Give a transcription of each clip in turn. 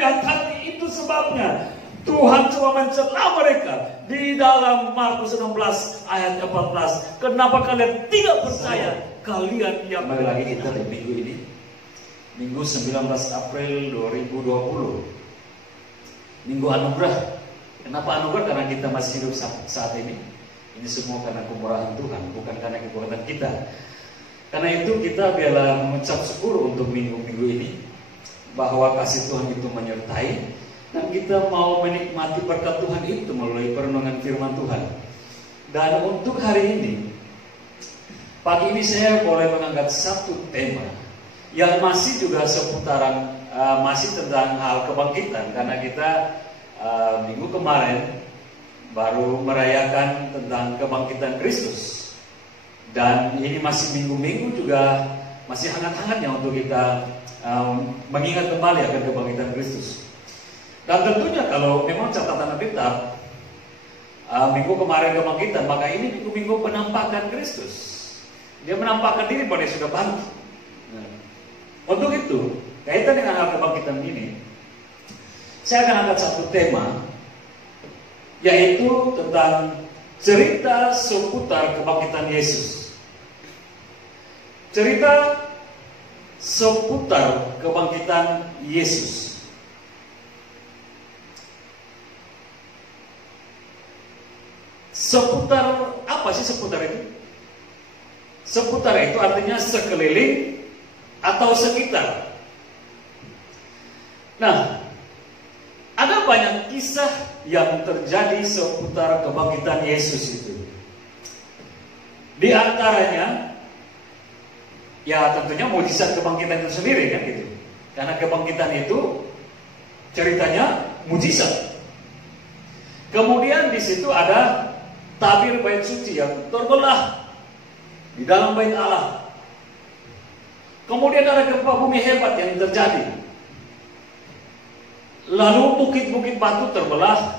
melihat hati. Itu sebabnya Tuhan coba mencela mereka di dalam Markus 16 ayat 14. Kenapa kalian tidak percaya? Kalian yang Kembali lagi kita di minggu ini, Minggu 19 April 2020, Minggu Anugerah. Kenapa anugerah? Karena kita masih hidup saat ini. Ini semua karena kemurahan Tuhan, bukan karena kekuatan kita. Karena itu kita biarlah mengucap syukur untuk minggu-minggu ini, bahwa kasih Tuhan itu menyertai, dan kita mau menikmati berkat Tuhan itu melalui perenungan firman Tuhan. Dan untuk hari ini, pagi ini saya boleh mengangkat satu tema yang masih juga seputaran, masih tentang hal kebangkitan. Karena kita minggu kemarin baru merayakan tentang kebangkitan Kristus. Dan ini masih minggu-minggu juga masih hangat-hangatnya untuk kita mengingat kembali akan kebangkitan Kristus. Dan tentunya kalau memang catatan Alkitab minggu kemarin kebangkitan, maka ini minggu-minggu penampakan Kristus. Dia menampakkan diri pada yang sudah bangkit. Untuk itu, kaitan dengan hal kebangkitan ini, saya akan angkat satu tema, yaitu tentang cerita seputar kebangkitan Yesus. Cerita seputar kebangkitan Yesus. Seputar apa sih seputar itu? Seputar itu artinya sekeliling atau sekitar. Nah, ada banyak kisah yang terjadi seputar kebangkitan Yesus itu. Di antaranya, ya tentunya mujizat kebangkitan itu sendiri kan gitu. Karena kebangkitan itu ceritanya mujizat. Kemudian di situ ada tabir bait suci yang terbelah di dalam bait Allah. Kemudian ada gempa bumi hebat yang terjadi. Lalu bukit-bukit batu terbelah.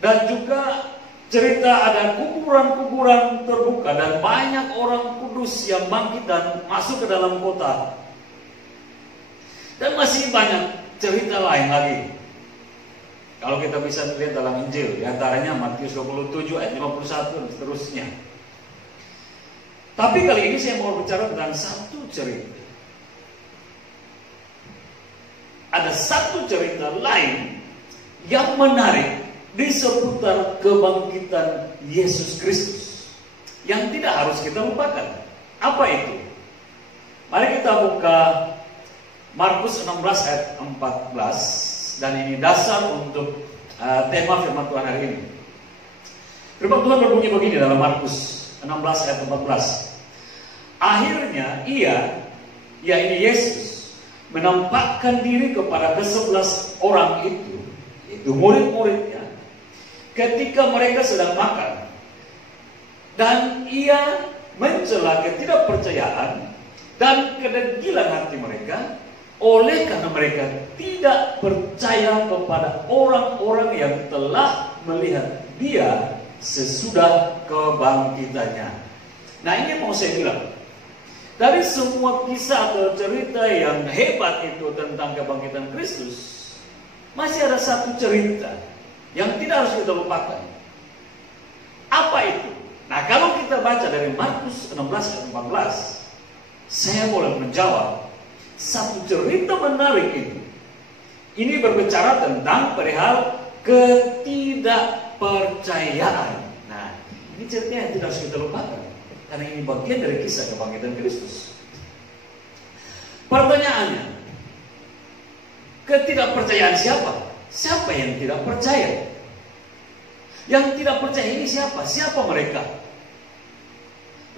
Dan juga cerita ada kuburan-kuburan terbuka dan banyak orang kudus yang bangkit dan masuk ke dalam kota. Dan masih banyak cerita lain lagi. Kalau kita bisa lihat dalam Injil, diantaranya Matius 27 ayat 51 dan seterusnya. Tapi kali ini saya mau bicara tentang satu cerita. Ada satu cerita lain yang menarik di seputar kebangkitan Yesus Kristus, yang tidak harus kita lupakan. Apa itu? Mari kita buka Markus 16 ayat 14. Dan ini dasar untuk tema firman Tuhan hari ini. Firman Tuhan berbunyi begini dalam Markus 16 ayat 14. Akhirnya ia, yaitu Yesus, menampakkan diri kepada ke-11 orang itu murid-muridnya, ketika mereka sedang makan. Dan ia mencela ketidakpercayaan dan kedegilan hati mereka, oleh karena mereka tidak percaya kepada orang-orang yang telah melihat dia sesudah kebangkitannya. Nah, ini mau saya bilang, dari semua kisah atau cerita yang hebat itu tentang kebangkitan Kristus, masih ada satu cerita yang tidak harus kita lupakan. Apa itu? Nah, kalau kita baca dari Markus 16 ayat 14, saya boleh menjawab satu cerita menarik ini. Ini berbicara tentang perihal ketidakpercayaan. Nah, ini ceritanya yang tidak harus kita lupakan, karena ini bagian dari kisah kebangkitan Kristus. Pertanyaannya, ketidakpercayaan siapa? Siapa yang tidak percaya? Yang tidak percaya ini siapa? Siapa mereka?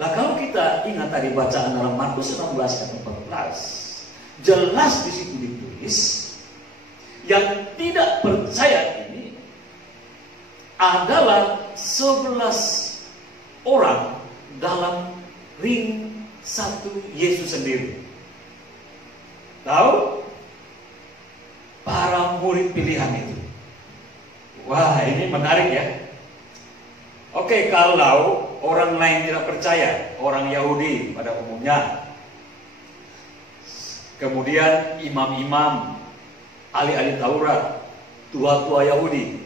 Nah, kalau kita ingat tadi bacaan dalam Markus 16 ayat 14, jelas di situ ditulis, yang tidak percaya ini adalah 11 orang dalam ring satu Yesus sendiri. Tahu? Para murid pilihan itu. Wah, ini menarik ya. Oke, kalau orang lain tidak percaya, orang Yahudi pada umumnya, kemudian imam-imam, ahli-ahli Taurat, tua-tua Yahudi,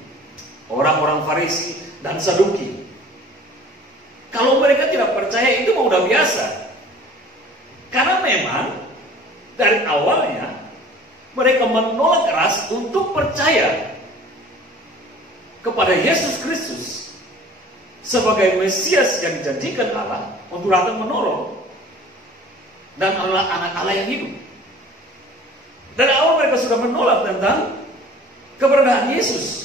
orang-orang Farisi dan Saduki. Kalau mereka tidak percaya itu udah biasa. Karena memang dari awalnya mereka menolak keras untuk percaya kepada Yesus Kristus sebagai Mesias yang dijanjikan Allah untuk datang menolong dan adalah anak Allah yang hidup. Dari awal mereka sudah menolak tentang keberadaan Yesus.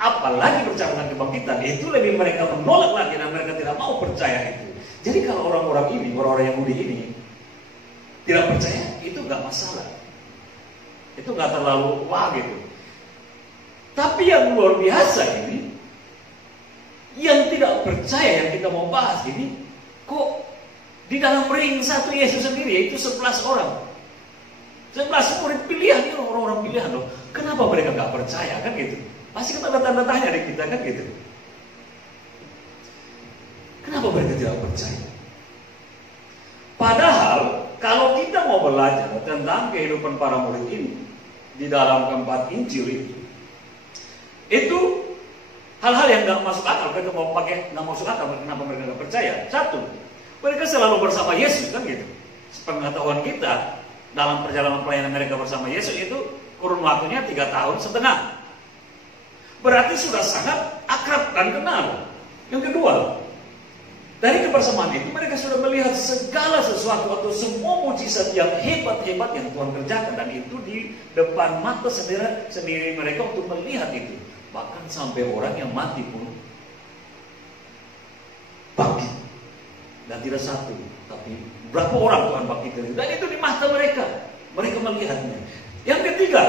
Apalagi berbicara tentang kebangkitan, itu lebih mereka menolak lagi dan mereka tidak mau percaya itu. Jadi kalau orang-orang ini, orang-orang Yahudi ini tidak percaya, itu nggak masalah. Itu nggak terlalu wah gitu. Tapi yang luar biasa ini, yang tidak percaya yang kita mau bahas ini, kok di dalam ring satu Yesus sendiri, yaitu 11 orang. 11 murid pilihan, ini orang-orang pilihan loh. Kenapa mereka nggak percaya kan gitu? Pasti kita ada tanda tanya di kita kan gitu. Kenapa mereka tidak percaya? Padahal kalau kita mau belajar tentang kehidupan para murid ini di dalam keempat Injil itu hal-hal yang nggak masuk akal. Mereka mau pakai nggak masuk akal. Kenapa mereka nggak percaya? Satu, mereka selalu bersama Yesus kan gitu. Pengetahuan kita dalam perjalanan pelayanan mereka bersama Yesus itu kurun waktunya 3,5 tahun. Berarti sudah sangat akrab dan kenal. Yang kedua, dari kebersamaan itu mereka sudah melihat segala sesuatu atau semua mujizat yang hebat-hebat yang Tuhan kerjakan, dan itu di depan mata sendiri mereka untuk melihat itu. Bahkan sampai orang yang mati pun bangkit. Dan tidak satu, tapi berapa orang Tuhan bangkitkan, dan itu di mata mereka. Mereka melihatnya. Yang ketiga,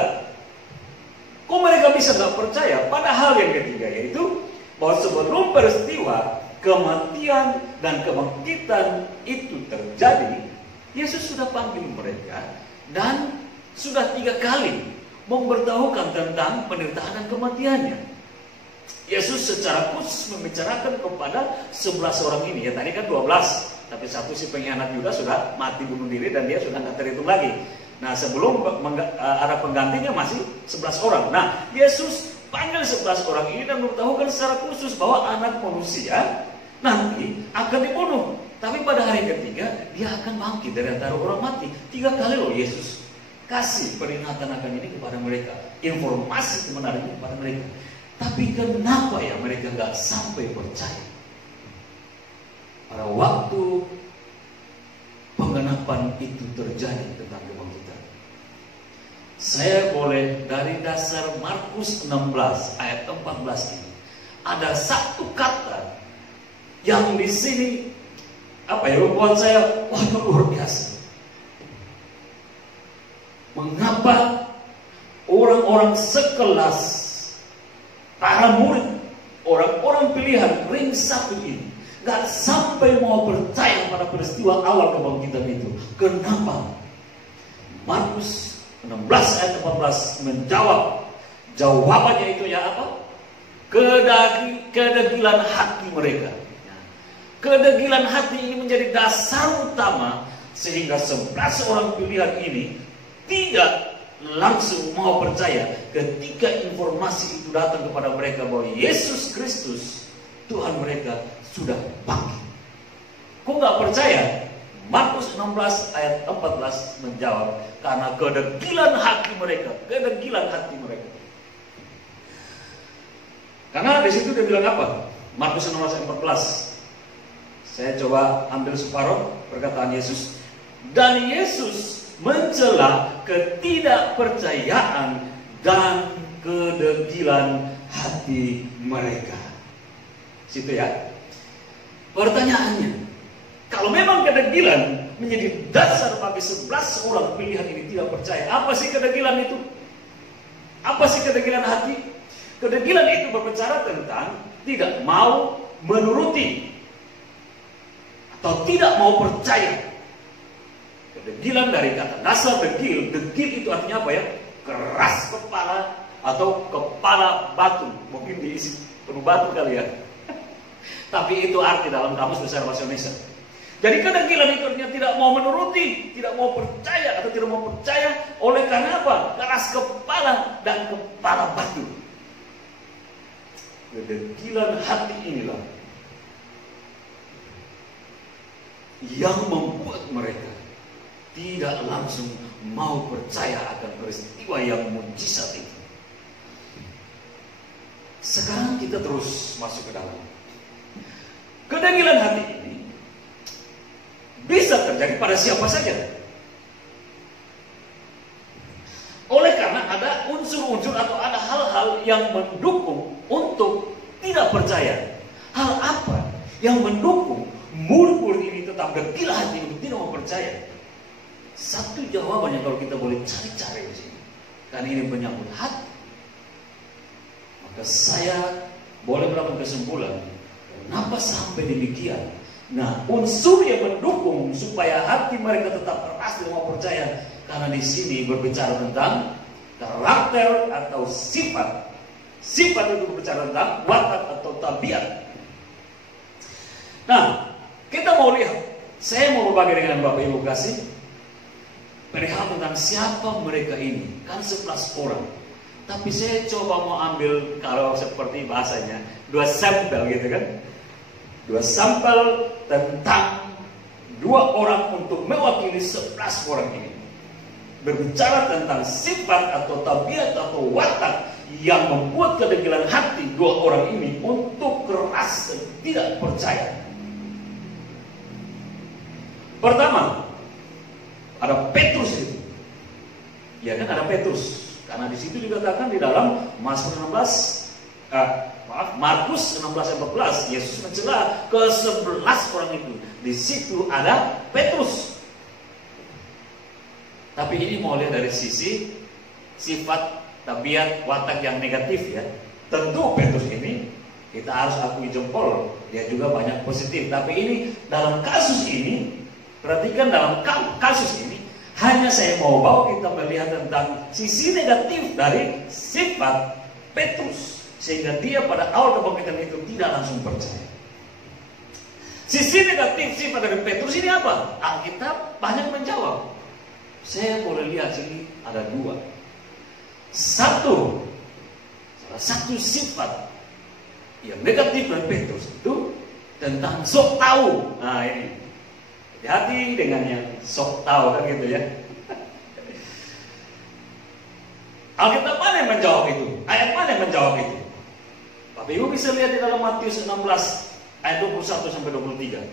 kok mereka bisa nggak percaya? Padahal yang ketiga yaitu bahwa sebelum peristiwa kematian dan kebangkitan itu terjadi, Yesus sudah panggil mereka dan sudah 3 kali memberitahukan tentang penderitaan dan kematiannya. Yesus secara khusus membicarakan kepada 11 orang ini. Ya tadi kan 12, tapi satu si pengkhianat Yudas sudah mati bunuh diri dan dia sudah nggak terhitung lagi. Nah sebelum ada penggantinya masih 11 orang. Nah Yesus panggil 11 orang ini dan memberitahukan secara khusus bahwa anak manusia nanti akan dibunuh. Tapi pada hari ketiga dia akan bangkit dari antara orang mati. 3 kali loh Yesus kasih peringatan akan ini kepada mereka. Informasi kebenarannya kepada mereka. Tapi kenapa ya mereka nggak sampai percaya? Pada waktu penggenapan itu terjadi tentang kebangkitan. Saya boleh dari dasar Markus 16 ayat 14 ini. Ada satu kata yang di sini membuat saya luar biasa. Mengapa orang-orang sekelas para murid, orang-orang pilihan ring satu ini gak sampai mau percaya pada peristiwa awal kebangkitan itu? Kenapa? Markus 16 ayat 14 menjawab. Jawabannya itu ya apa? Kedegilan hati mereka. Kedegilan hati ini menjadi dasar utama sehingga 11 orang pilihan ini tidak langsung mau percaya ketika informasi itu datang kepada mereka bahwa Yesus Kristus Tuhan mereka sudah bangkit. Kok nggak percaya? Markus 16 ayat 14 menjawab, karena kedegilan hati mereka, kedegilan hati mereka. Karena di situ dia bilang apa? Markus 16 ayat 14. Saya coba ambil separuh perkataan Yesus. Dan Yesus mencela ketidakpercayaan dan kedegilan hati mereka. Situ ya. Pertanyaannya, kalau memang kedegilan menjadi dasar bagi 11 orang pilihan ini tidak percaya, apa sih kedegilan itu? Apa sih kedegilan hati? Kedegilan itu berbicara tentang tidak mau menuruti atau tidak mau percaya. Kedegilan dari kata dasar degil. Degil itu artinya apa ya? Keras kepala atau kepala batu. Mungkin diisi penuh batu kali ya. Tapi itu arti dalam kamus besar bahasa Indonesia. Jadi kedegilan itu artinya tidak mau menuruti, tidak mau percaya atau tidak mau percaya. Oleh karena apa? Keras kepala dan kepala batu. Kedegilan hati inilah yang membuat mereka tidak langsung mau percaya akan peristiwa yang mujizat itu. Sekarang kita terus masuk ke dalam. Kedegilan hati ini bisa terjadi pada siapa saja. Oleh karena ada unsur-unsur atau ada hal-hal yang mendukung untuk tidak percaya. Hal apa yang mendukung murid-murid ini tetap gila hati untuk tidak mau percaya? Satu jawabannya kalau kita boleh cari-cari di sini, karena ini menyangkut hati, maka saya boleh melakukan kesimpulan. Kenapa sampai demikian? Nah, unsur yang mendukung supaya hati mereka tetap keras dan mau percaya, karena di sini berbicara tentang karakter atau sifat. Sifat itu berbicara tentang watak atau tabiat. Nah, kita mau lihat. Saya mau berbagi dengan Bapak Ibu kasih perihal tentang siapa mereka ini. Kan 11 orang. Tapi saya coba mau ambil, kalau seperti bahasanya, 2 sampel gitu kan. 2 sampel tentang 2 orang untuk mewakili 11 orang ini. Berbicara tentang sifat atau tabiat atau watak yang membuat kedegilan hati 2 orang ini untuk keras dan tidak percaya. Pertama, ada Petrus itu. Ya kan, ada Petrus. Karena di situ dikatakan di dalam Markus 16:14, Yesus mencela ke-11 orang itu. Di situ ada Petrus. Tapi ini mau lihat dari sisi sifat, tabiat, watak yang negatif ya. Tentu Petrus ini kita harus akui jempol, dia juga banyak positif. Tapi ini dalam kasus ini, perhatikan dalam kasus ini, hanya saya mau bawa kita melihat tentang sisi negatif dari sifat Petrus, sehingga dia pada awal kebangkitan itu tidak langsung percaya. Sisi negatif sifat dari Petrus ini apa? Alkitab banyak menjawab. Saya boleh lihat sini ada 2. Salah satu sifat yang negatif dari Petrus itu tentang sok tahu. Nah ini, hati-hati dengan yang sok tahu kan gitu ya. Alkitab mana yang menjawab itu? Ayat mana yang menjawab itu? Bapak Ibu bisa lihat di dalam Matius 16 ayat 21-23.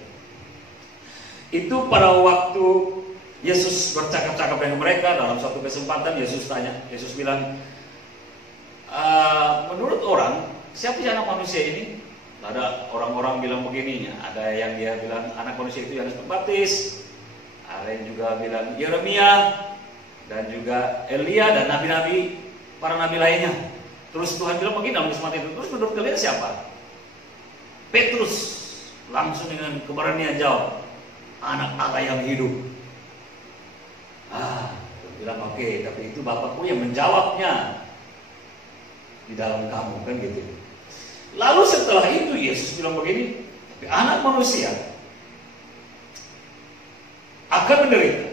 Itu pada waktu Yesus bercakap-cakap dengan mereka. Dalam suatu kesempatan Yesus bilang, menurut orang, siapa sih anak manusia ini? Ada orang-orang bilang begini, ada yang dia bilang anak manusia itu Yohanes Pembaptis, ada yang juga bilang Yeremia, dan juga Elia dan nabi-nabi, para nabi lainnya. Terus Tuhan bilang begini dalam kesempatan itu, terus menurut kalian siapa? Petrus langsung dengan keberanian jawab, anak Allah yang hidup. Bilang oke, tapi itu Bapakku yang menjawabnya di dalam kamu, kan gitu. Lalu setelah itu Yesus bilang begini, anak manusia akan menderita,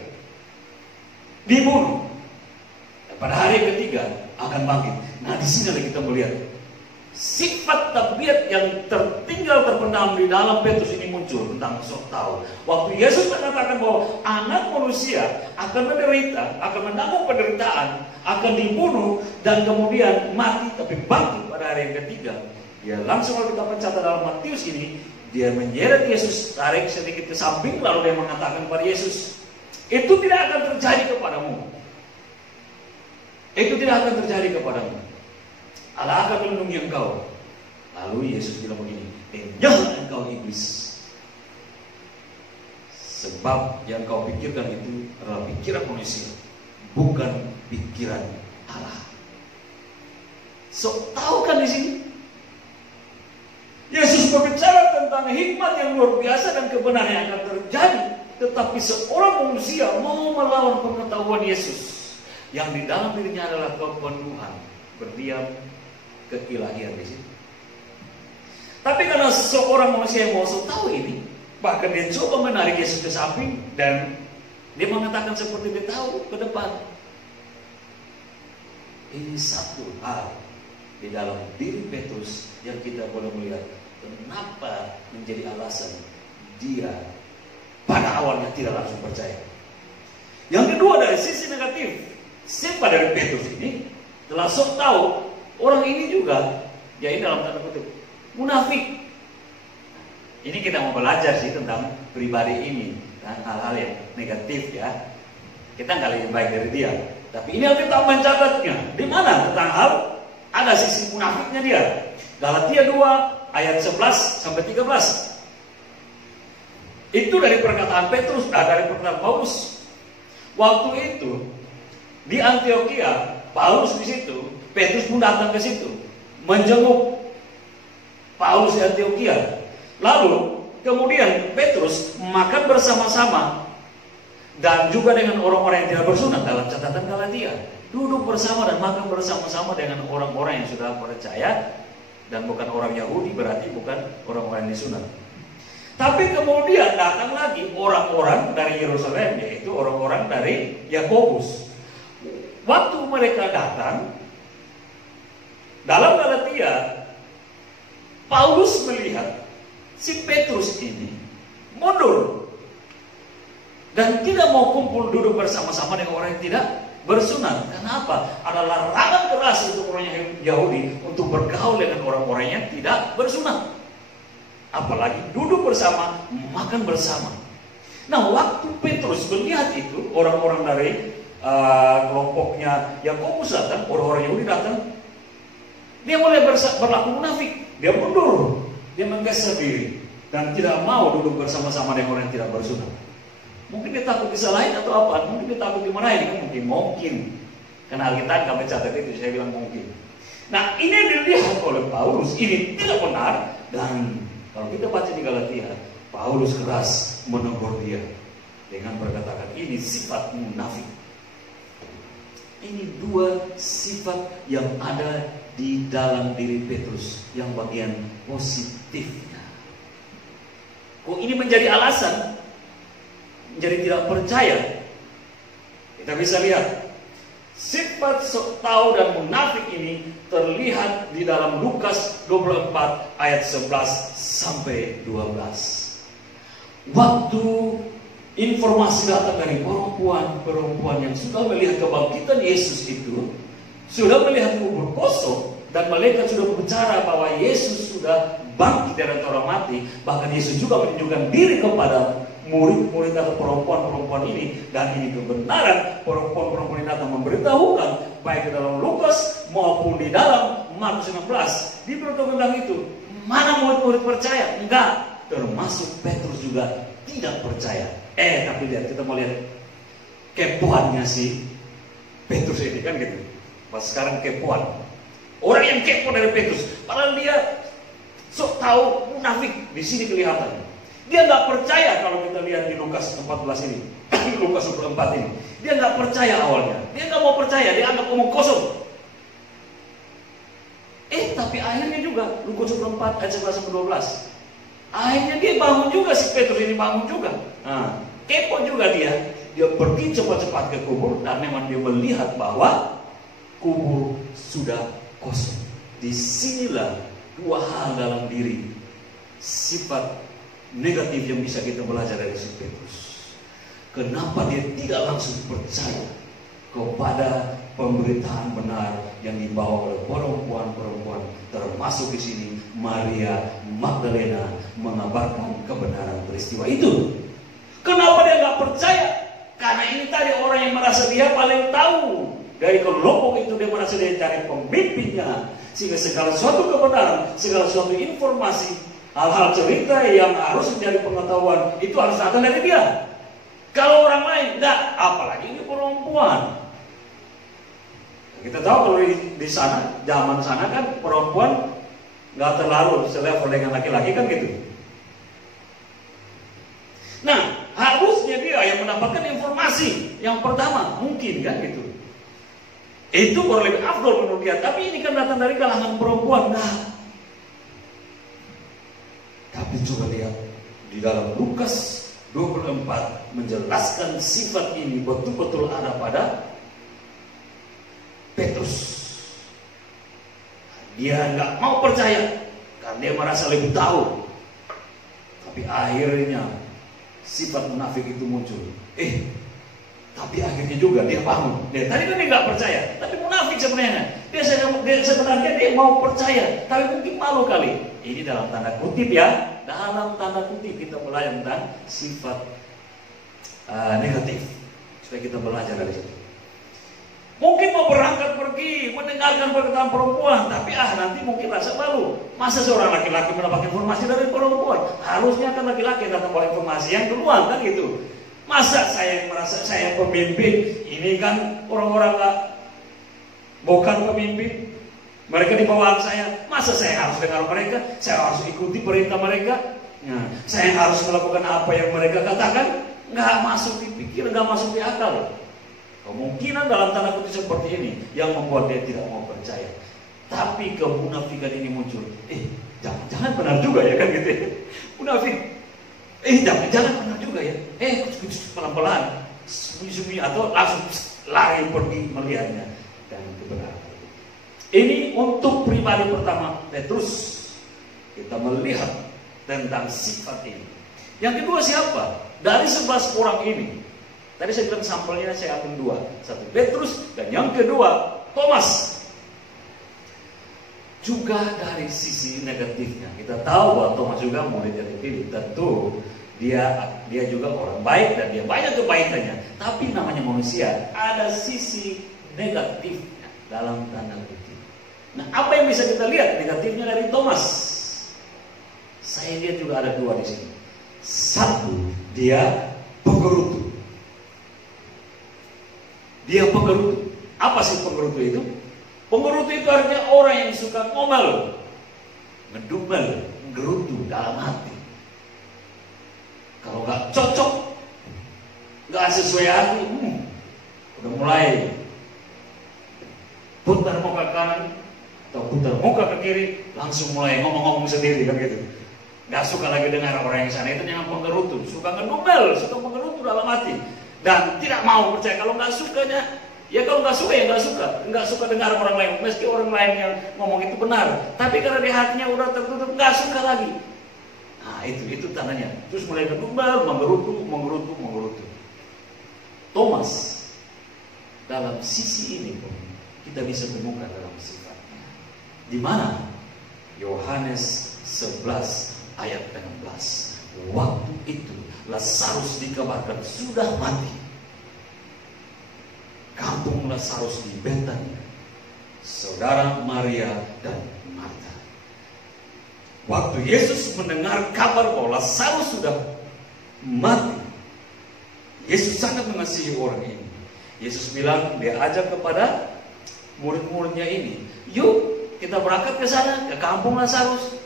dibunuh, dan pada hari yang ketiga akan bangkit. Nah di sini kita melihat sifat tabiat yang terpendam di dalam Petrus ini muncul tentang sok tahu. Waktu Yesus mengatakan bahwa anak manusia akan menderita, akan menanggung penderitaan, akan dibunuh dan kemudian mati tapi bangkit pada hari yang ketiga. Ya langsung kalau kita mencatat dalam Matius ini, dia menyeret Yesus, tarik sedikit ke samping, lalu dia mengatakan kepada Yesus, itu tidak akan terjadi kepadamu. Itu tidak akan terjadi kepadamu. Allah akan melindungi engkau. Lalu Yesus bilang begini, jangan engkau iblis, sebab yang kau pikirkan itu adalah pikiran manusia, bukan pikiran Allah. So, tahu kan di sini Yesus berbicara tentang hikmat yang luar biasa dan kebenaran yang akan terjadi, tetapi seorang manusia mau melawan pengetahuan Yesus yang di dalam dirinya adalah kepenuhan, berdiam keilahian di sini. Tapi karena seorang manusia yang mau tahu ini, Bahkan dia coba menarik Yesus ke samping dan dia mengatakan seperti dia tahu ke depan. Ini satu hal di dalam diri Petrus yang kita boleh melihat kenapa menjadi alasan dia pada awalnya tidak langsung percaya. Yang kedua dari sisi negatif, siapa dari Petrus ini telah sok tahu orang ini juga, ya ini dalam tanda kutip, munafik. Ini kita mau belajar sih tentang pribadi ini, kan? Hal-hal yang negatif ya. Kita nggak lebih baik dari dia. Tapi ini Alkitab mencatatnya. Di mana tentang hal ada sisi munafiknya dia. Galatia 2 ayat 11 sampai 13. Itu dari perkataan Petrus, dari perkataan Paulus. Waktu itu di Antioquia, Paulus di situ, Petrus pun datang ke situ, menjenguk Paulus di Antioquia. Lalu kemudian Petrus makan bersama-sama dan juga dengan orang-orang yang tidak bersunat dalam catatan Galatia. Duduk bersama dan makan bersama-sama dengan orang-orang yang sudah percaya dan bukan orang Yahudi, berarti bukan orang-orang yang disunat. Tapi kemudian datang lagi orang-orang dari Yerusalem, yaitu orang-orang dari Yakobus. Waktu mereka datang dalam Galatia, Paulus melihat si Petrus ini mundur dan tidak mau kumpul duduk bersama-sama dengan orang yang tidak bersunat. Kenapa? Ada larangan keras untuk orang Yahudi untuk bergaul dengan orang-orang yang tidak bersunat. Apalagi duduk bersama, makan bersama. Nah, waktu Petrus melihat itu, orang-orang dari kelompoknya Yakobus datang, orang-orang Yahudi datang, dia mulai berlaku munafik. Dia mundur, dia menggeser diri dan tidak mau duduk bersama-sama dengan orang yang tidak bersunat. Mungkin dia takut disalahin atau apa? Mungkin dia takut dimarahin. Mungkin. Karena Alkitab nggak mencatat itu, saya bilang mungkin. Nah, ini dilihat oleh Paulus, ini tidak benar. Dan kalau kita baca di Galatia, Paulus keras menegur dia dengan berkatakan ini sifat munafik. Ini dua sifat yang ada di dalam diri Petrus yang bagian positifnya. Kok ini menjadi alasan menjadi tidak percaya? Kita bisa lihat sifat sok tahu dan munafik ini terlihat di dalam Lukas 24 ayat 11 sampai 12. Waktu informasi datang dari perempuan yang sudah melihat kebangkitan Yesus itu, sudah melihat kubur kosong, dan malaikat sudah berbicara bahwa Yesus sudah bangkit dari antara orang mati. Bahkan Yesus juga menunjukkan diri kepada murid-murid atau perempuan-perempuan ini, dan ini kebenaran. Perempuan-perempuan ini datang memberitahukan baik di dalam Lukas maupun di dalam Markus 16. Di pertemuan itu, mana murid-murid percaya? Enggak, termasuk Petrus juga tidak percaya. Tapi lihat, kita mau lihat kepoannya si Petrus ini kan gitu. Pas sekarang kepoan. Orang yang kepo dari Petrus, padahal dia sok tahu munafik, di sini kelihatan. Dia nggak percaya kalau kita lihat di Lukas 14 ini, Lukas 24 ini. Dia nggak percaya awalnya. Dia nggak mau percaya, dia anggap omong kosong. Tapi akhirnya juga Lukas 24 ayat 11 sampai 12. Akhirnya dia bangun juga, si Petrus ini bangun juga. Nah, kepo juga dia. Dia pergi cepat-cepat ke kubur dan memang dia melihat bahwa kubur sudah kosong. Disinilah dua hal dalam diri sifat negatif yang bisa kita belajar dari si Petrus. Kenapa dia tidak langsung percaya kepada pemberitaan benar yang dibawa oleh perempuan-perempuan, termasuk di sini Maria Magdalena mengabarkan kebenaran peristiwa itu. Kenapa dia nggak percaya? Karena ini tadi orang yang merasa dia paling tahu. Dari kelompok itu dia merasa dia cari pemimpinnya, sehingga segala suatu kebenaran, segala suatu informasi, hal-hal cerita yang harus menjadi pengetahuan itu harus datang dari dia. Kalau orang lain enggak, apalagi ini perempuan. Kita tahu kalau di sana, zaman sana kan perempuan nggak terlalu selevel dengan laki-laki kan gitu. Nah, harusnya dia yang mendapatkan informasi yang pertama, mungkin kan gitu. Itu baru lebih afdol menurut dia. Tapi ini kan datang dari kalangan perempuan. Nah, tapi coba lihat di dalam Lukas 24 menjelaskan sifat ini betul-betul ada pada Petrus. Dia nggak mau percaya karena dia merasa lebih tahu. Tapi akhirnya sifat munafik itu muncul. Tapi akhirnya juga dia bangun. Tadi kan dia nggak percaya, tapi munafik sebenarnya. Sebenarnya dia mau percaya, tapi mungkin malu kali. Ini dalam tanda kutip ya, dalam tanda kutip kita belajar tentang sifat negatif supaya kita belajar dari situ. Mungkin mau berangkat pergi mendengarkan perkataan perempuan, tapi nanti mungkin rasa malu. Masa seorang laki-laki mendapat informasi dari perempuan? Harusnya kan laki-laki datang bawa informasi yang duluan kan gitu. Masa saya merasa saya pemimpin, ini kan orang-orang bukan pemimpin, mereka di bawah saya. Masa saya harus dengar mereka? Saya harus ikuti perintah mereka? Saya harus melakukan apa yang mereka katakan? Nggak masuk di pikiran, nggak masuk di akal. Kemungkinan dalam tanda kutip seperti ini yang membuat dia tidak mau percaya. Tapi kemunafikan ini muncul. Jangan-jangan benar juga ya kan gitu ya. Munafik. Jangan benar juga ya. Pelan-pelan, sembunyi-sembunyi atau langsung lari pergi melihatnya dan kebenaran. Ini untuk pribadi pertama Petrus. Kita melihat tentang sifat ini. Yang kedua siapa? Dari 11 orang ini. Tadi saya bilang sampelnya saya ambil 2. Satu Petrus dan yang kedua Thomas. Juga dari sisi negatifnya. Kita tahu bahwa Thomas juga murid dari Filip. Tentu dia juga orang baik dan dia banyak kebaikannya. Tapi namanya manusia, ada sisi negatifnya dalam tanda kutip. Nah, apa yang bisa kita lihat negatifnya dari Thomas? Saya lihat juga ada 2 di sini. Satu, dia penggerutu. Dia penggerutu. Apa sih penggerutu itu? Penggerutu itu artinya orang yang suka ngomel, ngedumel, menggerutu dalam hati. Kalau nggak cocok, nggak sesuai hati, udah mulai putar muka kanan atau putar muka ke kiri, langsung mulai ngomong-ngomong sendiri kan gitu. Nggak suka lagi dengar orang yang sana, itu yang penggerutu, suka ngedumel, suka menggerutu dalam hati. Dan tidak mau percaya. Kalau nggak sukanya, ya kalau nggak suka ya nggak suka dengar orang lain. Meski orang lain yang ngomong itu benar, tapi karena di hatinya udah tertutup, nggak suka lagi. Nah itu tandanya. Terus mulai ngedumel, menggerutu. Thomas dalam sisi ini pun kita bisa temukan dalam sifatnya. Di mana? Yohanes 11 ayat 16. Waktu itu Lazarus dikabarkan sudah mati. Kampung Lazarus di Betania, saudara Maria dan Marta. Waktu Yesus mendengar kabar bahwa Lazarus sudah mati, Yesus sangat mengasihi orang ini. Yesus bilang, dia ajak kepada murid-muridnya ini, yuk kita berangkat ke sana, ke kampung Lazarus.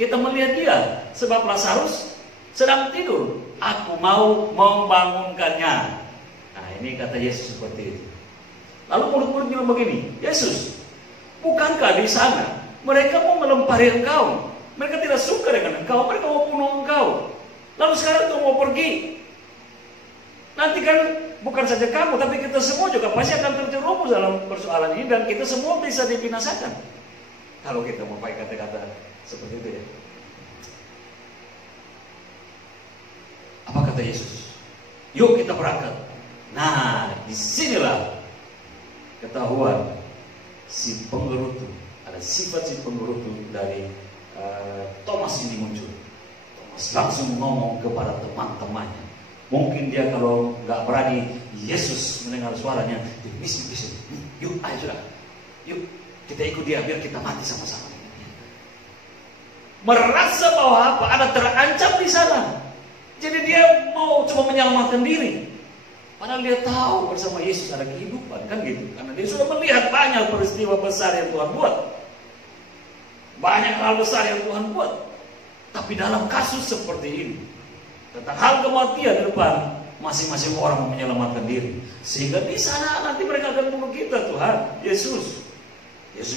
Kita melihat dia, sebab Lazarus sedang tidur. Aku mau membangunkannya. Nah ini kata Yesus seperti itu. Lalu murid-murid bilang begini, Yesus, bukankah di sana mereka mau melempari engkau? Mereka tidak suka dengan engkau, mereka mau bunuh engkau. Lalu sekarang kau mau pergi. Nanti kan bukan saja kamu, tapi kita semua juga pasti akan terjerumus dalam persoalan ini. Dan kita semua bisa dibinasakan. Kalau kita mau pakai kata-kata seperti itu ya. Apa kata Yesus? Yuk kita berangkat. Nah, disinilah ketahuan si penggerutu. Ada sifat si penggerutu dari Thomas ini muncul. Thomas langsung ngomong kepada teman-temannya. Mungkin dia kalau nggak berani Yesus mendengar suaranya, dia bisik-bisik. Yuk, ayo sudah. Yuk, kita ikut dia biar kita mati sama-sama. Merasa bahwa apa? Ada terancam di sana. Jadi dia mau coba menyelamatkan diri. Padahal dia tahu bersama Yesus ada kehidupan, kan gitu. Karena dia sudah melihat banyak peristiwa besar yang Tuhan buat. Banyak hal besar yang Tuhan buat. Tapi dalam kasus seperti ini, tentang hal kematian di depan, masing-masing orang mau menyelamatkan diri. Sehingga di sana nanti mereka akan bunuh kita, Tuhan. Yesus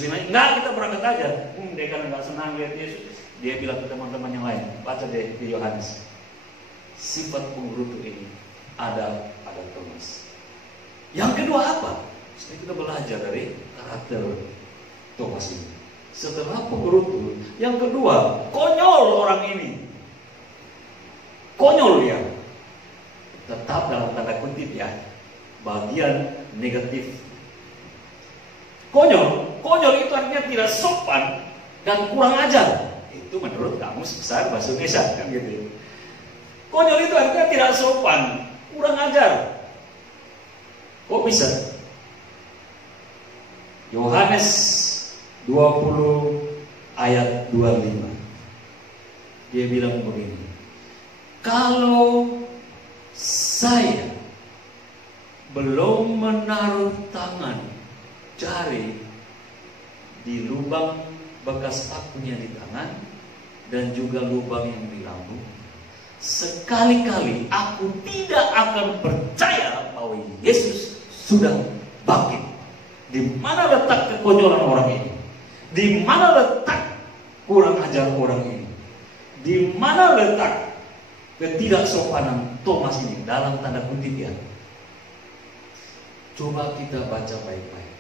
bilang, enggak, kita berangkat aja. Dia kan enggak senang lihat Yesus. Dia bilang ke teman-teman yang lain, baca deh di Yohanes. sifat penggerutu ini ada pada Thomas. Yang kedua apa? Setelah kita belajar dari karakter Thomas ini. Setelah penggerutu, yang kedua, konyol orang ini. Konyol dia. Tetap dalam tanda kutip ya, bagian negatif. Konyol itu artinya tidak sopan dan kurang ajar. Itu menurut Kamus Besar Bahasa Indonesia kan gitu. Konyol itu artinya tidak sopan, kurang ajar. Kok bisa? Yohanes 20 ayat 25. Dia bilang begini. Kalau saya belum menaruh tangan jari di lubang bekas pakunya di tangan dan juga lubang yang di lambung, sekali-kali aku tidak akan percaya bahwa Yesus sudah bangkit. Di mana letak kekonyolan orang ini? Di mana letak kurang ajar orang ini? Di mana letak ketidaksopanan Thomas ini dalam tanda kutip ya? Coba kita baca baik-baik.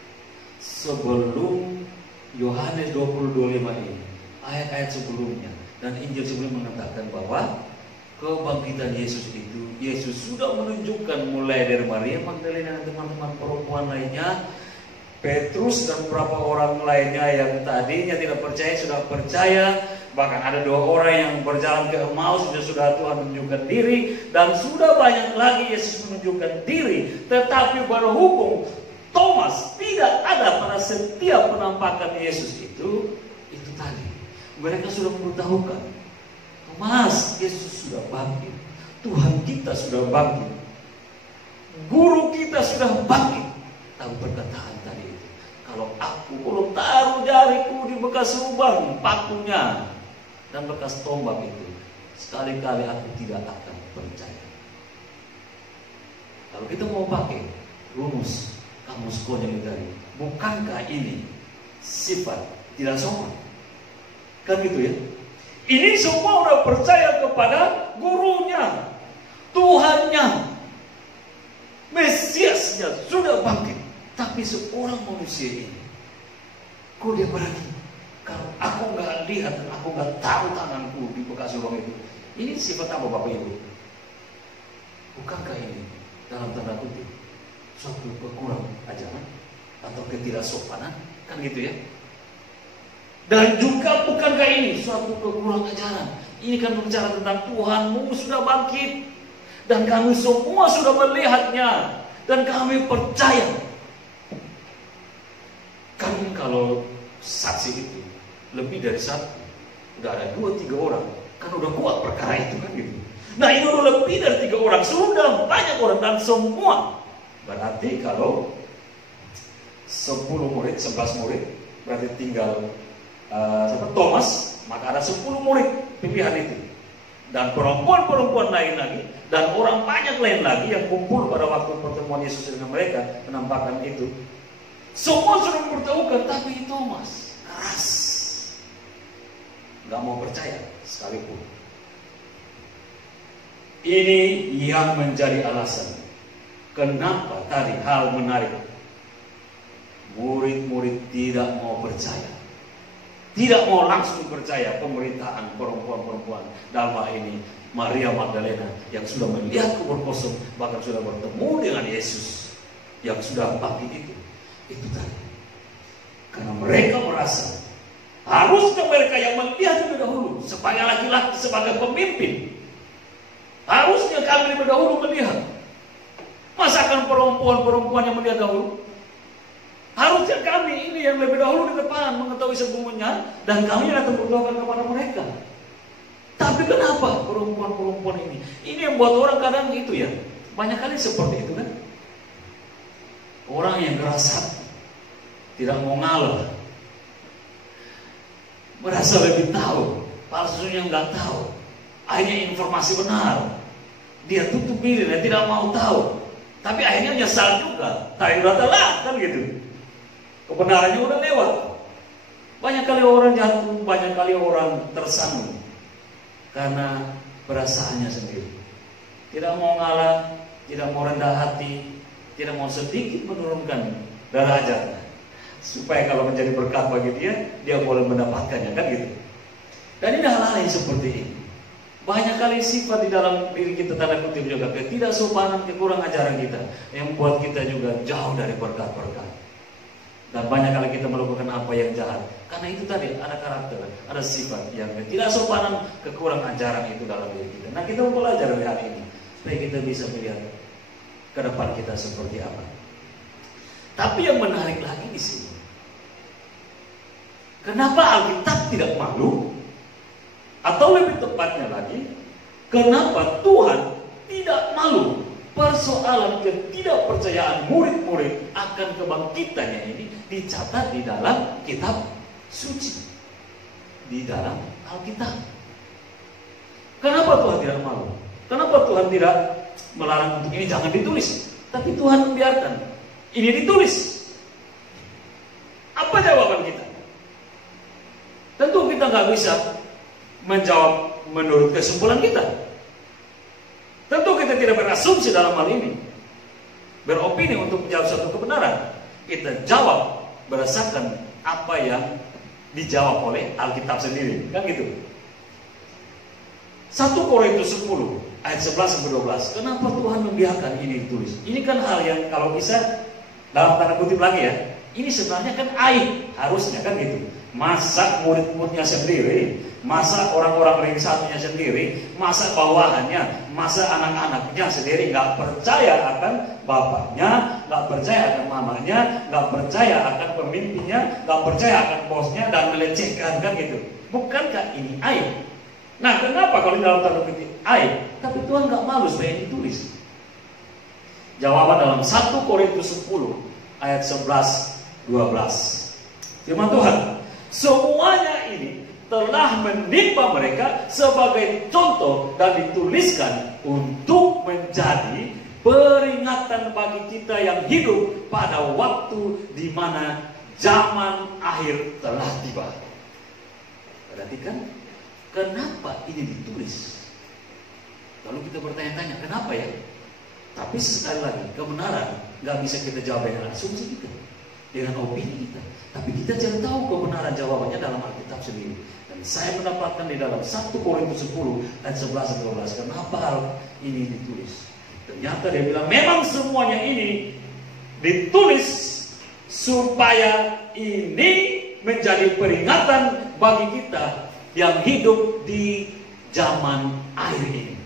Sebelum Yohanes 20:25 ini, ayat-ayat sebelumnya dan Injil sebelumnya mengatakan bahwa kebangkitan Yesus itu, Yesus sudah menunjukkan mulai dari Maria Magdalena dan teman-teman perempuan lainnya, Petrus dan beberapa orang lainnya yang tadinya tidak percaya sudah percaya. Bahkan ada 2 orang yang berjalan ke Emmaus sudah Tuhan menunjukkan diri, dan sudah banyak lagi Yesus menunjukkan diri. Tetapi berhubung Thomas tidak ada pada setiap penampakan Yesus itu tadi mereka sudah memberitahukan, Thomas, Yesus sudah bangkit, Tuhan kita sudah bangkit, Guru kita sudah bangkit. Tahu perkataan tadi itu, kalau aku belum taruh jariku di bekas lubang pakunya dan bekas tombak itu, sekali-kali aku tidak akan percaya. Kalau kita mau pakai rumus Kamus Konyol tadi, bukankah ini sifat tidak sopan? Kan gitu ya. Ini semua udah percaya kepada gurunya, Tuhannya, Mesiasnya sudah bangkit. Tapi seorang manusia ini, kok dia berani? Kalau aku nggak lihat dan aku nggak tahu tanganku di bekas lubang itu, ini sifat apa Bapak Ibu? Bukankah ini dalam tanda kutip suatu kekurang ajaran atau ketidaksopanan? Kan gitu ya. Dan juga bukankah ini suatu kekurang ajaran? Ini kan berbicara tentang Tuhanmu sudah bangkit, dan kami semua sudah melihatnya, dan kami percaya. Kan kalau saksi itu lebih dari satu, udah ada 2-3 orang, kan udah kuat perkara itu kan gitu. Nah ini udah lebih dari 3 orang, sudah banyak orang dan semua. Berarti kalau 10 murid, 11 murid, berarti tinggal Thomas, maka ada 10 murid pilihan itu. Dan perempuan-perempuan lain lagi, dan orang banyak lain lagi yang kumpul pada waktu pertemuan Yesus dengan mereka, penampakan itu. Semua sudah memberitahukan, tapi Thomas keras, gak mau percaya sekalipun. Ini yang menjadi alasan kenapa tadi hal menarik, murid-murid tidak mau percaya, tidak mau langsung percaya pemberitaan perempuan-perempuan. Dalam hal ini Maria Magdalena yang sudah melihat kubur kosong, bahkan sudah bertemu dengan Yesus yang sudah bangkit itu tadi. Karena mereka merasa harusnya mereka yang melihat lebih dahulu sebagai laki-laki, sebagai pemimpin. Harusnya kami lebih dahulu melihat. Masakan perempuan-perempuan yang melihat dahulu? Harusnya kami ini yang lebih dahulu di depan mengetahui sesungguhnya, dan kami yang akan berdoakan kepada mereka. Tapi kenapa perempuan-perempuan ini? Ini yang buat orang kadang itu ya, banyak kali seperti itu kan. Orang yang keras hati, tidak mau ngalah, merasa lebih tahu, palsunya nggak tahu. Akhirnya informasi benar, dia tutup diri, dia tidak mau tahu. Tapi akhirnya nyesal juga, tapi udah telat kan gitu. Kebenarannya udah lewat. Banyak kali orang jatuh, banyak kali orang tersandung karena perasaannya sendiri. tidak mau ngalah, tidak mau rendah hati, tidak mau sedikit menurunkan derajatnya, supaya kalau menjadi berkat bagi dia boleh mendapatkannya, kan gitu. Dan ini hal-hal yang seperti ini. Banyak kali sifat di dalam diri kita, tanda kutip juga, ketidaksopanan, kekurang ajaran kita, yang membuat kita juga jauh dari berkat-berkat. Dan banyak kali kita melakukan apa yang jahat, karena itu tadi ada karakter, ada sifat yang ketidaksopanan, kekurang ajaran itu dalam diri kita. Nah, kita mau belajar dari hal ini supaya kita bisa melihat ke depan kita seperti apa. Tapi yang menarik lagi di sini, kenapa Alkitab tidak malu? Atau lebih tepatnya lagi, kenapa Tuhan tidak malu persoalan ketidakpercayaan murid-murid akan kebangkitannya ini dicatat di dalam kitab suci, di dalam Alkitab? Kenapa Tuhan tidak malu? Kenapa Tuhan tidak melarang untuk ini jangan ditulis, tapi Tuhan membiarkan ini ditulis? Apa jawaban kita? Tentu kita nggak bisa menjawab menurut kesimpulan kita. Tentu kita tidak berasumsi dalam hal ini, beropini untuk menjawab suatu kebenaran. Kita jawab berdasarkan apa yang dijawab oleh Alkitab sendiri, kan gitu. 1 Korintus 10 ayat 11-12. Kenapa Tuhan membiarkan ini ditulis? Ini kan hal yang kalau bisa dalam tanda kutip lagi ya, ini sebenarnya kan aib harusnya, kan gitu. Masa murid-muridnya sendiri, masa orang-orang ring satunya sendiri, masa bawahannya, masa anak-anaknya sendiri nggak percaya akan bapaknya, nggak percaya akan mamanya, nggak percaya akan pemimpinnya, nggak percaya akan bosnya, dan melecehkan, kan gitu. Bukankah ini aib? Nah, kenapa kalau dalam tanda kutip aib, tapi Tuhan nggak malu supaya ditulis? Jawaban dalam 1 Korintus 10 ayat 11-12. Firman Tuhan, semuanya ini telah menimpa mereka sebagai contoh dan dituliskan untuk menjadi peringatan bagi kita yang hidup pada waktu di mana zaman akhir telah tiba. Berarti kan, kenapa ini ditulis? Lalu kita bertanya-tanya, kenapa ya? Tapi sekali lagi, kebenaran nggak bisa kita jawab dengan asumsi kita, dengan opini kita. Tapi kita cari tahu kebenaran jawabannya dalam Alkitab sendiri. Dan saya mendapatkan di dalam 1 Korintus 10 ayat 11-12. Kenapa hal ini ditulis? Ternyata dia bilang memang semuanya ini ditulis supaya ini menjadi peringatan bagi kita yang hidup di zaman akhir ini.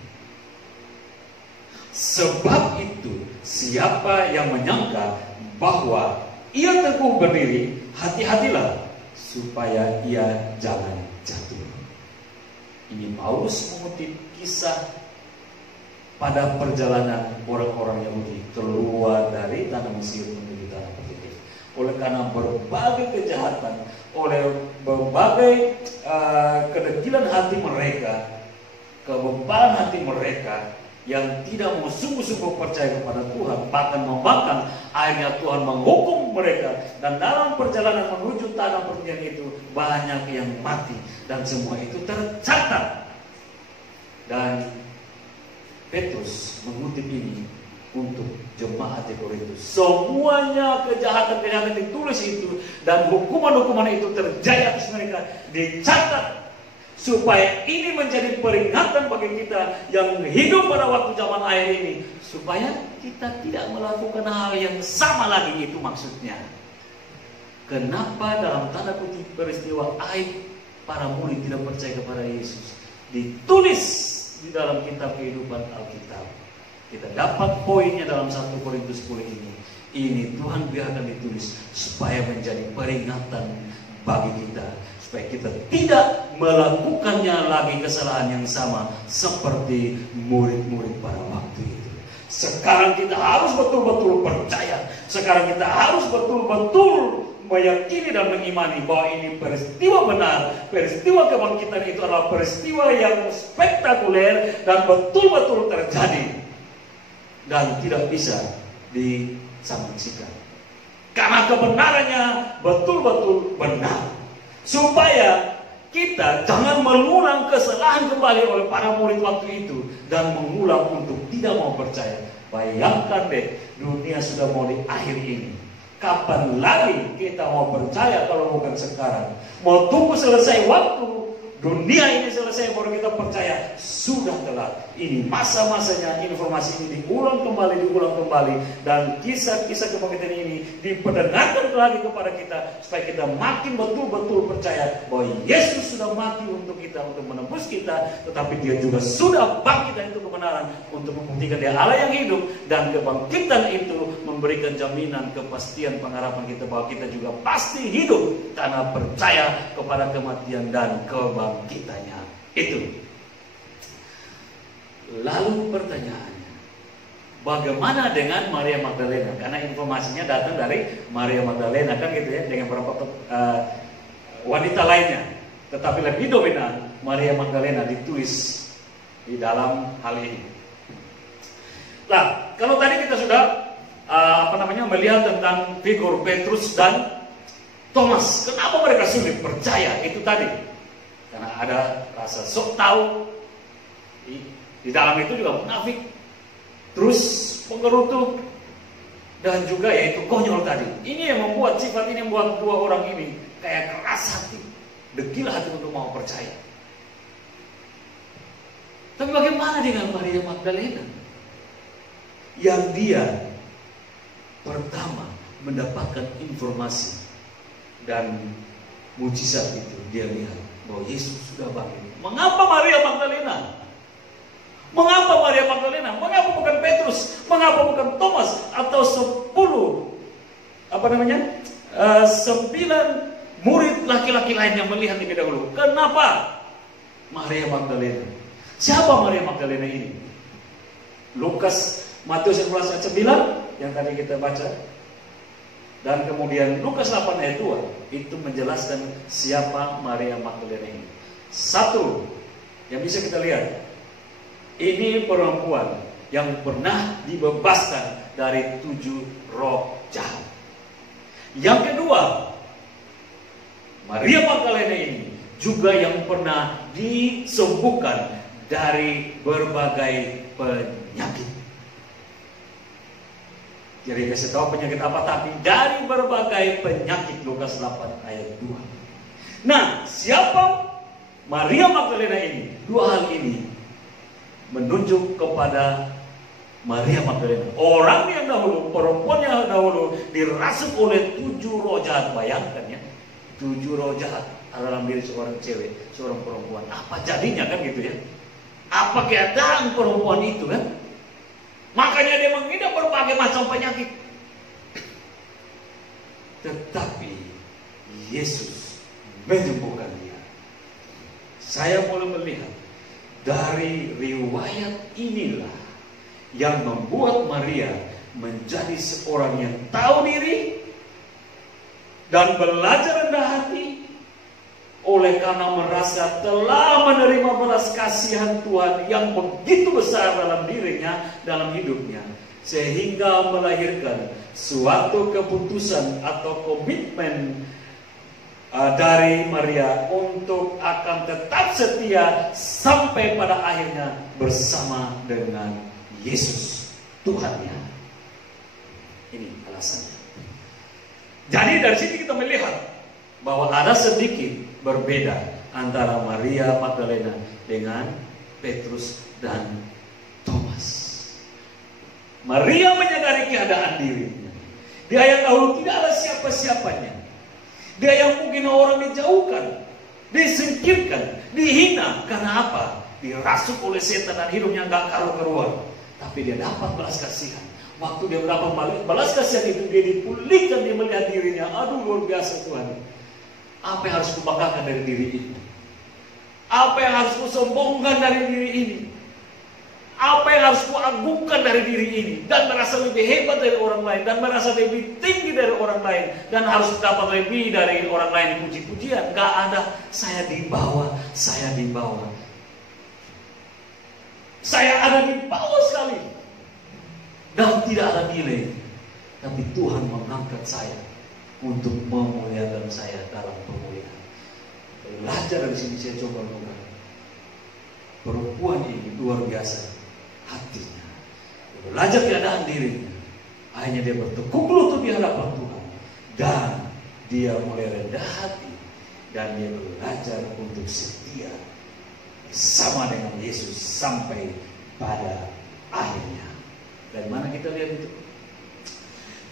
Sebab itu, siapa yang menyangka bahwa ia teguh berdiri, hati-hatilah supaya ia jangan jatuh. Ini Paulus mengutip kisah pada perjalanan orang-orang Yahudi keluar dari tanah Mesir menuju tanah Perjanjian. Oleh karena berbagai kejahatan, oleh berbagai kedegilan hati mereka, kebempalan hati mereka, yang tidak mau sungguh-sungguh percaya kepada Tuhan, bahkan membangkang, akhirnya Tuhan menghukum mereka. Dan dalam perjalanan menuju tanah perjanjian itu banyak yang mati, dan semua itu tercatat. Dan Petrus mengutip ini untuk jemaat di Korintus. Semuanya kejahatan-kejahatan ditulis itu, dan hukuman-hukuman itu terjadi atas mereka, dicatat, supaya ini menjadi peringatan bagi kita yang hidup pada waktu zaman akhir ini, supaya kita tidak melakukan hal yang sama lagi. Itu maksudnya. Kenapa dalam tanda kutip peristiwa aib para murid tidak percaya kepada Yesus ditulis di dalam kitab kehidupan Alkitab? Kita dapat poinnya dalam 1 Korintus 10 ini. Ini Tuhan biarkan ditulis supaya menjadi peringatan bagi kita, supaya kita tidak melakukannya lagi kesalahan yang sama seperti murid-murid pada waktu itu. Sekarang kita harus betul-betul percaya. Sekarang kita harus betul-betul meyakini dan mengimani bahwa ini peristiwa benar. Peristiwa kebangkitan itu adalah peristiwa yang spektakuler dan betul-betul terjadi, dan tidak bisa disangsikan. Karena kebenarannya betul-betul benar. Supaya kita jangan mengulang kesalahan kembali oleh para murid waktu itu, dan mengulang untuk tidak mau percaya. Bayangkan deh, dunia sudah mau di akhir ini. Kapan lagi kita mau percaya kalau bukan sekarang? Mau tunggu selesai waktu, dunia ini selesai baru kita percaya? Sudah telat. Ini masa-masanya informasi ini diulang kembali, dan kisah-kisah kebangkitan ini diperdengarkan lagi kepada kita supaya kita makin betul-betul percaya bahwa Yesus sudah mati untuk kita, untuk menebus kita, tetapi Dia juga sudah bangkit dari itu kebenaran untuk membuktikan Dia Allah yang hidup, dan kebangkitan itu memberikan jaminan kepastian pengharapan kita bahwa kita juga pasti hidup karena percaya kepada kematian dan kebangkitannya itu. Lalu pertanyaannya, bagaimana dengan Maria Magdalena? Karena informasinya datang dari Maria Magdalena, kan gitu ya, dengan beberapa wanita lainnya. Tetapi lebih dominan Maria Magdalena ditulis di dalam hal ini. Nah, kalau tadi kita sudah melihat tentang figur Petrus dan Thomas. Kenapa mereka sulit percaya? Itu tadi karena ada rasa sok tahu. Di dalam itu juga munafik, terus pengerutu, dan juga yaitu konyol tadi. Ini yang membuat sifat ini membuat dua orang ini kayak keras hati, dekil hati untuk mau percaya. Tapi bagaimana dengan Maria Magdalena? Yang dia pertama mendapatkan informasi dan mujizat itu, dia lihat bahwa Yesus sudah bangkit. Mengapa Maria Magdalena? Mengapa Maria Magdalena? Mengapa bukan Petrus? Mengapa bukan Thomas? Atau 9 murid laki-laki lain yang melihat lebih dahulu? Kenapa Maria Magdalena? Siapa Maria Magdalena ini? Matius 11 ayat 9 yang tadi kita baca, dan kemudian Lukas 8 ayat 2 itu menjelaskan siapa Maria Magdalena ini. Satu yang bisa kita lihat, ini perempuan yang pernah dibebaskan dari 7 roh jahat. Yang kedua, Maria Magdalena ini juga yang pernah disembuhkan dari berbagai penyakit. Jadi kasih tahu penyakit apa, tapi dari berbagai penyakit. Lukas 8 ayat 2. Nah, siapa Maria Magdalena ini? Dua hal ini menunjuk kepada Maria Magdalena, orang yang dahulu, perempuan yang dahulu dirasuk oleh 7 roh jahat. Bayangkan ya, 7 roh jahat dalam diri seorang cewek, seorang perempuan. Apa jadinya kan gitu ya? Apa keadaan perempuan itu kan? Makanya dia mengidap berbagai macam penyakit. Tetapi Yesus menyembuhkan dia. Saya mulai melihat dari riwayat inilah yang membuat Maria menjadi seorang yang tahu diri dan belajar rendah hati, oleh karena merasa telah menerima belas kasihan Tuhan yang begitu besar dalam dirinya, dalam hidupnya, sehingga melahirkan suatu keputusan atau komitmen dari Maria untuk akan tetap setia sampai pada akhirnya bersama dengan Yesus Tuhannya. Ini alasannya. Jadi dari sini kita melihat bahwa ada sedikit berbeda antara Maria Magdalena dengan Petrus dan Thomas. Maria menyadari keadaan dirinya. Dia yang dahulu tidak ada siapa-siapanya. Dia yang mungkin orang dijauhkan, disingkirkan, dihina. Karena apa? Dirasuk oleh setan dan hidupnya gak karu-karuan. Tapi dia dapat belas kasihan. Waktu dia mendapat balas kasihan itu, dia dipulihkan, dia melihat dirinya. Aduh, luar biasa Tuhan. Apa yang harus kubanggakan dari diri ini? Apa yang harus kusombongkan dari diri ini? Apa yang harus kuagungkan dari diri ini? Dan merasa lebih hebat dari orang lain, dan merasa lebih tinggi dari orang lain, dan harus dapat lebih dari orang lain, puji-pujian. Gak ada, saya di bawah, saya di bawah. Saya ada di bawah sekali. Dan tidak ada nilai. Tapi Tuhan mengangkat saya untuk memuliakan saya dalam pemulihan. Belajar dari sini saya coba mengatakan, perempuan ini luar biasa hatinya. belajar keadaan dirinya. Akhirnya dia bertekuk lutut di hadapan Tuhan. Dan dia mulai rendah hati. Dan dia belajar untuk setia sama dengan Yesus sampai pada akhirnya. Dari mana kita lihat itu?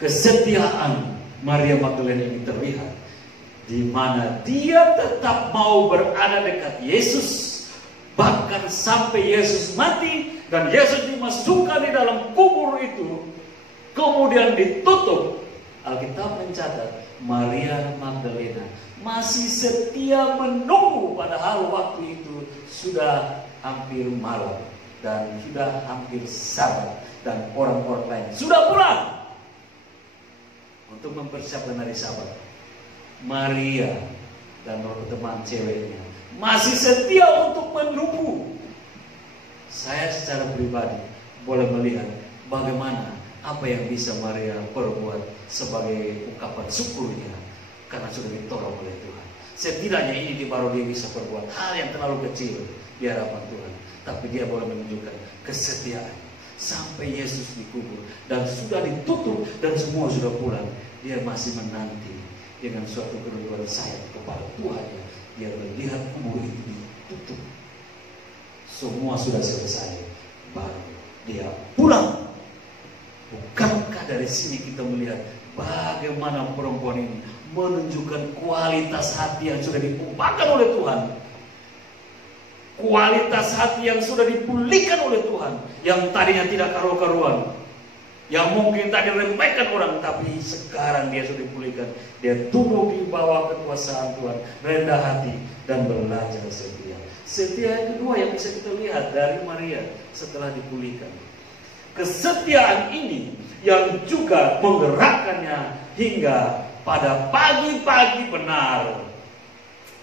Kesetiaan Maria Magdalena ini terlihat di mana dia tetap mau berada dekat Yesus, bahkan sampai Yesus mati dan Yesus dimasukkan di dalam kubur itu, kemudian ditutup. Alkitab mencatat Maria Magdalena masih setia menunggu, padahal waktu itu sudah hampir malam dan sudah hampir Sabat dan orang-orang lain sudah pulang untuk mempersiapkan hari Sabat. Maria dan teman ceweknya masih setia untuk menunggu. Saya secara pribadi boleh melihat bagaimana apa yang bisa Maria perbuat sebagai ungkapan syukurnya karena sudah ditolong oleh Tuhan. Setidaknya ini baru dia bisa perbuat hal yang terlalu kecil di hadapan Tuhan, tapi dia boleh menunjukkan kesetiaan sampai Yesus dikubur dan sudah ditutup dan semua sudah pulang. Dia masih menanti dengan suatu kerinduan sayang kepada Tuhan. Dia melihat kubur itu ditutup, semua sudah selesai, baru dia pulang. Bukankah dari sini kita melihat bagaimana perempuan ini menunjukkan kualitas hati yang sudah diumpahkan oleh Tuhan, kualitas hati yang sudah dipulihkan oleh Tuhan, yang tadinya tidak karu-karuan, yang mungkin tadi remehkan orang, tapi sekarang dia sudah dipulihkan. Dia tunduk di bawah kekuasaan Tuhan, rendah hati dan belajar setia. Setia yang kedua yang bisa kita lihat dari Maria setelah dipulihkan, kesetiaan ini yang juga menggerakkannya hingga pada pagi-pagi benar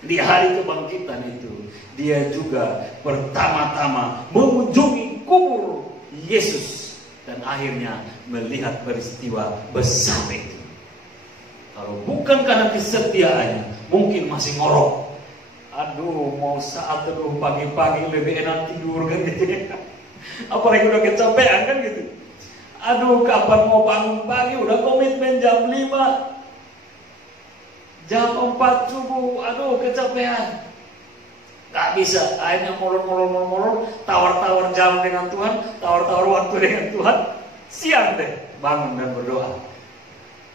di hari kebangkitan itu, dia juga pertama-tama mengunjungi kubur Yesus dan akhirnya melihat peristiwa besar itu. Kalau bukan karena kesetiaannya, mungkin masih ngorok. Aduh, mau saat teduh pagi-pagi lebih enak tidur kan gitu ya. Apalagi udah kecapean kan gitu. Aduh, kapan mau bangun pagi, udah komitmen jam 5, jam 4 subuh, aduh kecapean. Gak bisa, akhirnya molor, tawar-tawar jalan dengan Tuhan, tawar-tawar waktu dengan Tuhan. Siang deh, bangun dan berdoa.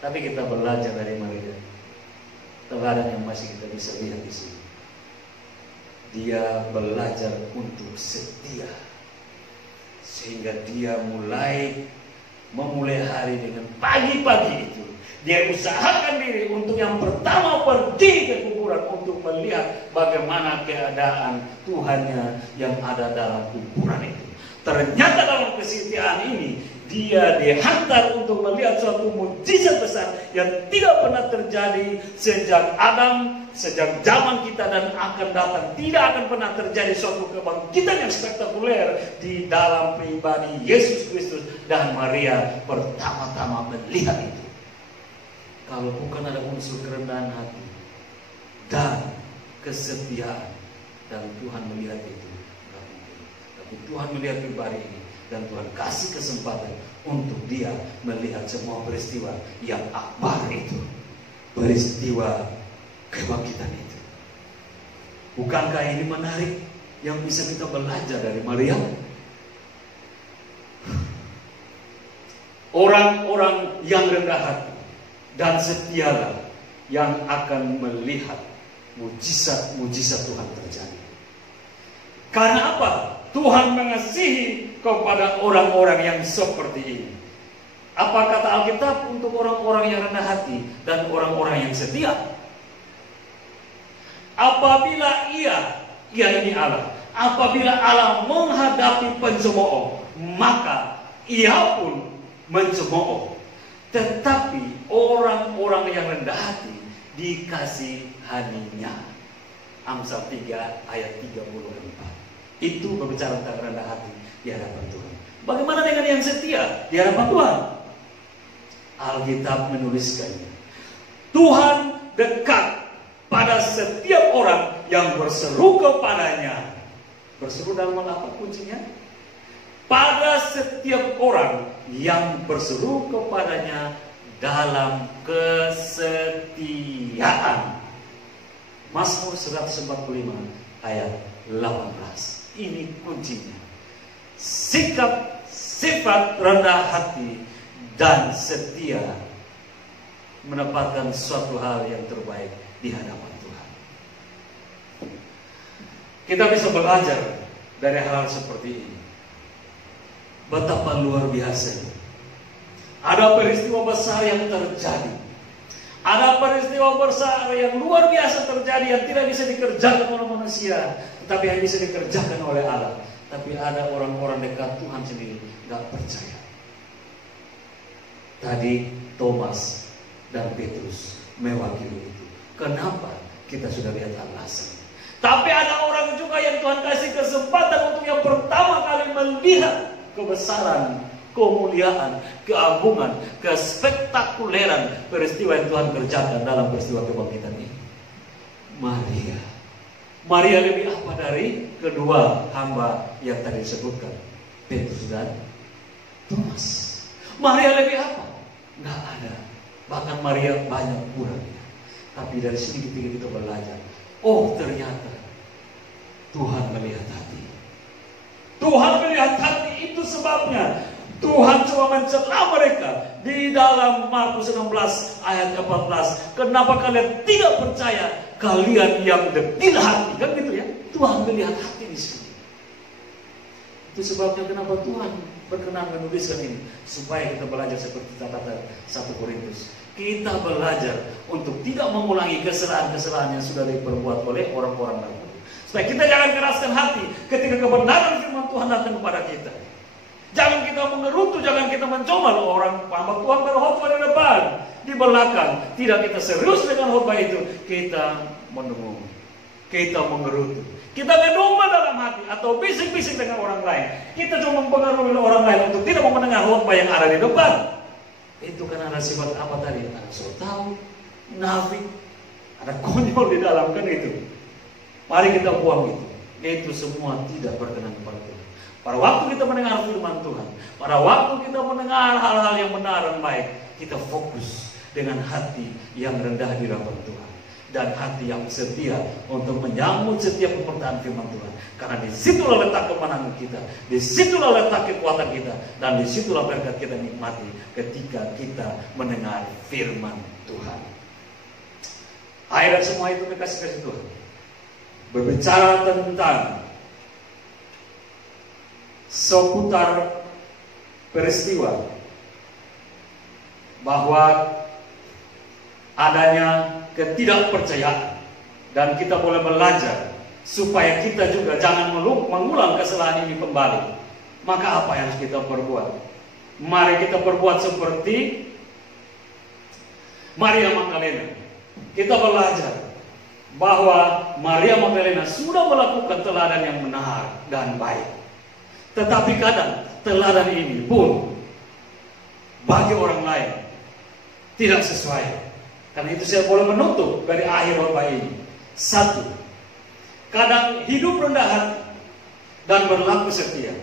Tapi kita belajar dari Maria, teladan yang masih kita bisa lihat di sini. Dia belajar untuk setia, sehingga dia memulai hari dengan pagi-pagi itu. Dia usahakan diri untuk yang pertama pergi ke kuburan untuk melihat bagaimana keadaan Tuhannya yang ada dalam kuburan itu. Ternyata dalam kesetiaan ini dia dihantar untuk melihat suatu mukjizat besar yang tidak pernah terjadi sejak Adam, sejak zaman kita dan akan datang. Tidak akan pernah terjadi suatu kebangkitan yang spektakuler di dalam pribadi Yesus Kristus, dan Maria pertama-tama melihat itu. Kalau bukan ada unsur kerendahan hati dan kesetiaan, dan Tuhan melihat itu, tapi Tuhan melihat pribadi ini dan Tuhan kasih kesempatan untuk dia melihat semua peristiwa yang akbar itu, peristiwa kebangkitan itu. Bukankah ini menarik yang bisa kita belajar dari Maria? Orang-orang yang rendah hati dan setialah yang akan melihat mujizat-mujizat Tuhan terjadi. Karena apa? Tuhan mengasihi kepada orang-orang yang seperti ini. Apa kata Alkitab untuk orang-orang yang rendah hati dan orang-orang yang setia? Apabila ia ini Allah, apabila Allah menghadapi pencemooh, maka ia pun mencemooh. Tetapi orang-orang yang rendah hati dikasihaninya. Amsal 3 ayat 34. Itu berbicara tentang rendah hati di hadapan Tuhan. Bagaimana dengan yang setia di hadapan Tuhan? Alkitab menuliskannya, Tuhan dekat pada setiap orang yang berseru kepadanya. Berseru dalam apa kuncinya? pada setiap orang yang berseru kepadanya dalam kesetiaan. Mazmur 145 ayat 18. Ini kuncinya. Sikap sifat rendah hati dan setia mendapatkan suatu hal yang terbaik di hadapan Tuhan. Kita bisa belajar dari hal seperti ini. Betapa luar biasa. Ada peristiwa besar yang terjadi. Ada peristiwa besar yang luar biasa terjadi yang tidak bisa dikerjakan oleh manusia, tetapi yang bisa dikerjakan oleh Allah. Tapi ada orang-orang dekat Tuhan sendiri gak percaya. Tadi Thomas dan Petrus mewakili itu. Kenapa? Kita sudah lihat alasan. Tapi ada orang juga yang Tuhan kasih kesempatan untuk yang pertama kali melihat kebesaran, kemuliaan, keagungan, kespektakuleran peristiwa yang Tuhan kerjakan dalam peristiwa kebangkitan ini. Maria. Maria lebih apa dari kedua hamba yang tadi disebutkan, Petrus dan Thomas? Maria lebih apa? Nggak ada. Bahkan Maria banyak kurangnya. Tapi dari sini kita belajar. Oh, ternyata Tuhan melihat hati. Tuhan melihat hati, itu sebabnya Tuhan coba mencela mereka di dalam Markus 16 ayat 14. Kenapa kalian tidak percaya? Kalian yang detil hati, kan gitu ya. Tuhan melihat hati di sini. Itu sebabnya kenapa Tuhan berkenan menuliskan ini, supaya kita belajar seperti catatan 1 Korintus. Kita belajar untuk tidak mengulangi kesalahan-kesalahan yang sudah diperbuat oleh orang-orang dahulu. Supaya kita jangan keraskan hati ketika kebenaran firman Tuhan datang kepada kita. Jangan kita mengerutu, jangan kita mencoba orang hamba Tuhan berkhotbah di depan, di belakang tidak kita serius dengan khotbah itu, kita menunggu, kita mengerutu, kita ngedumel dalam hati atau bisik-bisik dengan orang lain. Kita cuma mempengaruhi orang lain untuk tidak mau mendengar khotbah yang ada di depan. Itu kan ada sifat apa tadi? Ada so tahu, nafik, ada konyol di dalam, kan itu. Mari kita buang itu. Itu semua tidak berkenan kepada Tuhan. Pada waktu kita mendengar firman Tuhan, pada waktu kita mendengar hal-hal yang benar dan baik, kita fokus dengan hati yang rendah di hadapan Tuhan dan hati yang setia untuk menyambut setiap perkataan firman Tuhan. Karena disitulah letak kemenangan kita, disitulah letak kekuatan kita, dan disitulah berkat kita nikmati ketika kita mendengar firman Tuhan. Akhirnya semua itu kasih Tuhan berbicara tentang seputar peristiwa bahwa adanya ketidakpercayaan, dan kita boleh belajar supaya kita juga jangan mengulang kesalahan ini kembali. Maka apa yang harus kita perbuat? Mari kita perbuat seperti Maria Magdalena. Kita belajar bahwa Maria Magdalena sudah melakukan teladan yang benar dan baik. Tetapi kadang teladan ini pun bagi orang lain tidak sesuai. Karena itu saya boleh menutup dari akhir khotbah ini. 1. Kadang hidup rendah hati dan berlaku setia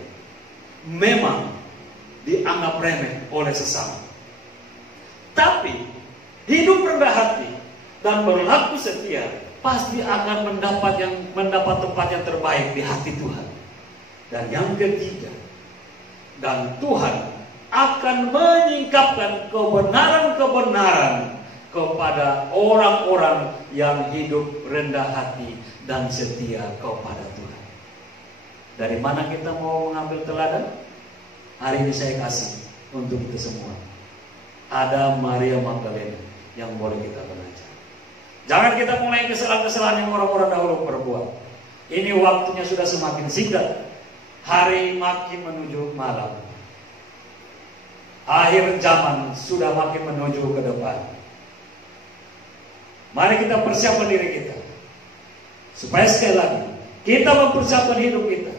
memang dianggap remeh oleh sesama. Tapi hidup rendah hati dan berlaku setia pasti akan mendapat tempat yang terbaik di hati Tuhan. Dan yang ketiga, dan Tuhan akan menyingkapkan kebenaran-kebenaran kepada orang-orang yang hidup rendah hati dan setia kepada Tuhan. Dari mana kita mau mengambil teladan? Hari ini saya kasih untuk kita semua. Ada Maria Magdalena yang boleh kita belajar. Jangan kita mulai kesalahan-kesalahan yang orang-orang dahulu perbuat. Ini waktunya sudah semakin singkat. Hari makin menuju malam. Akhir zaman sudah makin menuju ke depan. Mari kita persiapkan diri kita, supaya sekali lagi kita mempersiapkan hidup kita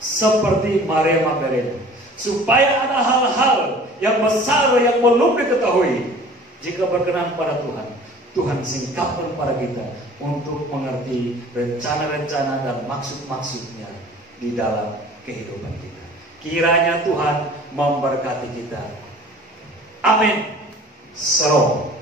seperti Maria Magdalena, supaya ada hal-hal yang besar yang belum diketahui. Jika berkenan pada Tuhan, Tuhan singkapkan pada kita untuk mengerti rencana-rencana dan maksud-maksudnya di dalam kehidupan kita. Kiranya Tuhan memberkati kita. Amin. Shalom.